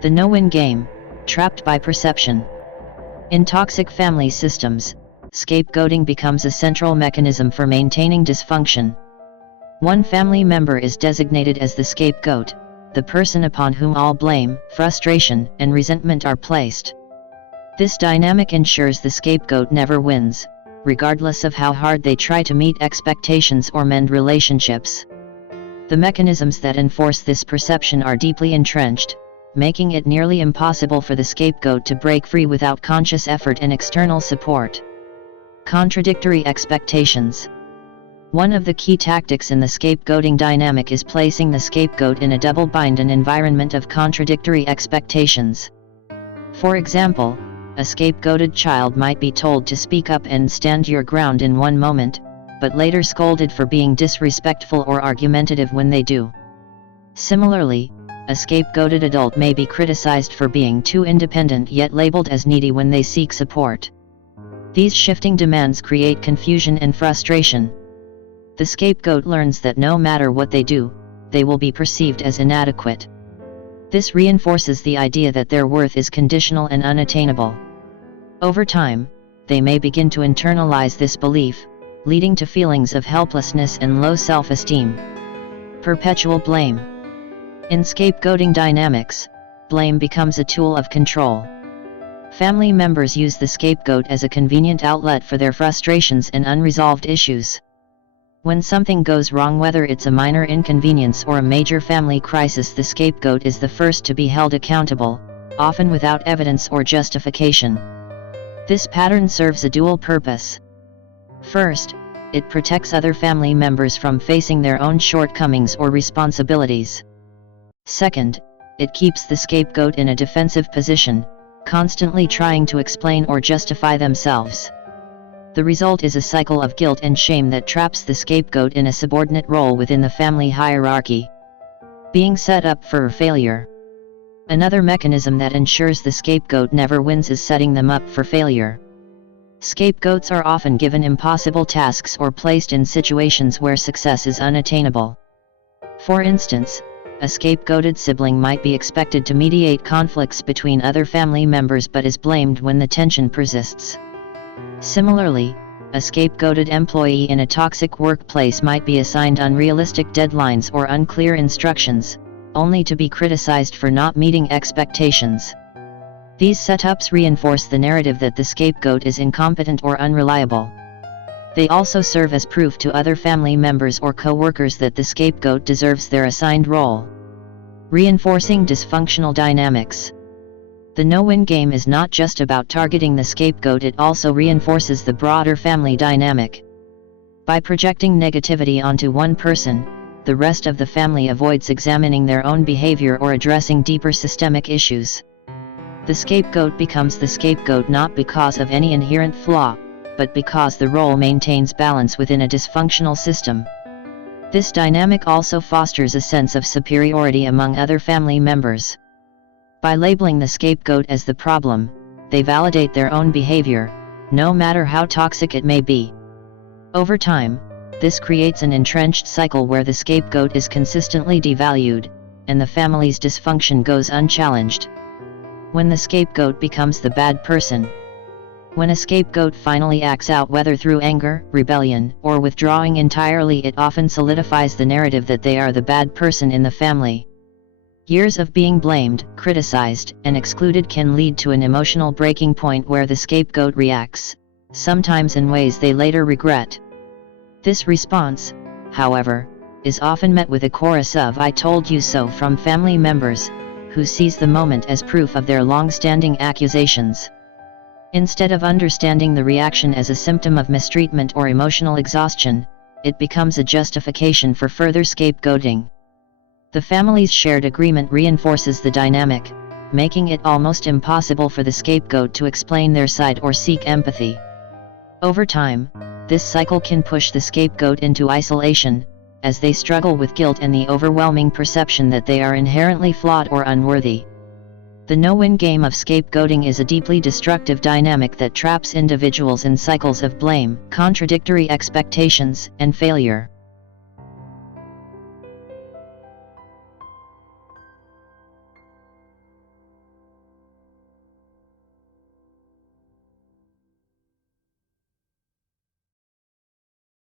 The no-win game, trapped by perception. In toxic family systems, scapegoating becomes a central mechanism for maintaining dysfunction. One family member is designated as the scapegoat, the person upon whom all blame, frustration, and resentment are placed. This dynamic ensures the scapegoat never wins, regardless of how hard they try to meet expectations or mend relationships. The mechanisms that enforce this perception are deeply entrenched, making it nearly impossible for the scapegoat to break free without conscious effort and external support. Contradictory expectations. One of the key tactics in the scapegoating dynamic is placing the scapegoat in a double-bind and environment of contradictory expectations. For example, a scapegoated child might be told to speak up and stand your ground in one moment, but later scolded for being disrespectful or argumentative when they do. Similarly, a scapegoated adult may be criticized for being too independent yet labeled as needy when they seek support. These shifting demands create confusion and frustration. The scapegoat learns that no matter what they do, they will be perceived as inadequate. This reinforces the idea that their worth is conditional and unattainable. Over time, they may begin to internalize this belief, leading to feelings of helplessness and low self-esteem. Perpetual blame. In scapegoating dynamics, blame becomes a tool of control. Family members use the scapegoat as a convenient outlet for their frustrations and unresolved issues. When something goes wrong, whether it's a minor inconvenience or a major family crisis, the scapegoat is the first to be held accountable, often without evidence or justification. This pattern serves a dual purpose. First, it protects other family members from facing their own shortcomings or responsibilities. Second, it keeps the scapegoat in a defensive position, constantly trying to explain or justify themselves. The result is a cycle of guilt and shame that traps the scapegoat in a subordinate role within the family hierarchy, being set up for failure. Another mechanism that ensures the scapegoat never wins is setting them up for failure. Scapegoats are often given impossible tasks or placed in situations where success is unattainable. For instance, a scapegoated sibling might be expected to mediate conflicts between other family members but is blamed when the tension persists. Similarly, a scapegoated employee in a toxic workplace might be assigned unrealistic deadlines or unclear instructions, only to be criticized for not meeting expectations. These setups reinforce the narrative that the scapegoat is incompetent or unreliable. They also serve as proof to other family members or co-workers that the scapegoat deserves their assigned role. Reinforcing dysfunctional dynamics. The no-win game is not just about targeting the scapegoat, it also reinforces the broader family dynamic. By projecting negativity onto one person, the rest of the family avoids examining their own behavior or addressing deeper systemic issues. The scapegoat becomes the scapegoat not because of any inherent flaw, but because the role maintains balance within a dysfunctional system. This dynamic also fosters a sense of superiority among other family members. By labeling the scapegoat as the problem, they validate their own behavior, no matter how toxic it may be. Over time, this creates an entrenched cycle where the scapegoat is consistently devalued, and the family's dysfunction goes unchallenged. When the scapegoat becomes the bad person. When a scapegoat finally acts out, whether through anger, rebellion, or withdrawing entirely, it often solidifies the narrative that they are the bad person in the family. Years of being blamed, criticized, and excluded can lead to an emotional breaking point where the scapegoat reacts, sometimes in ways they later regret. This response, however, is often met with a chorus of "I told you so" from family members, who seize the moment as proof of their long-standing accusations. Instead of understanding the reaction as a symptom of mistreatment or emotional exhaustion, it becomes a justification for further scapegoating. The family's shared agreement reinforces the dynamic, making it almost impossible for the scapegoat to explain their side or seek empathy. Over time, this cycle can push the scapegoat into isolation, as they struggle with guilt and the overwhelming perception that they are inherently flawed or unworthy. The no-win game of scapegoating is a deeply destructive dynamic that traps individuals in cycles of blame, contradictory expectations, and failure.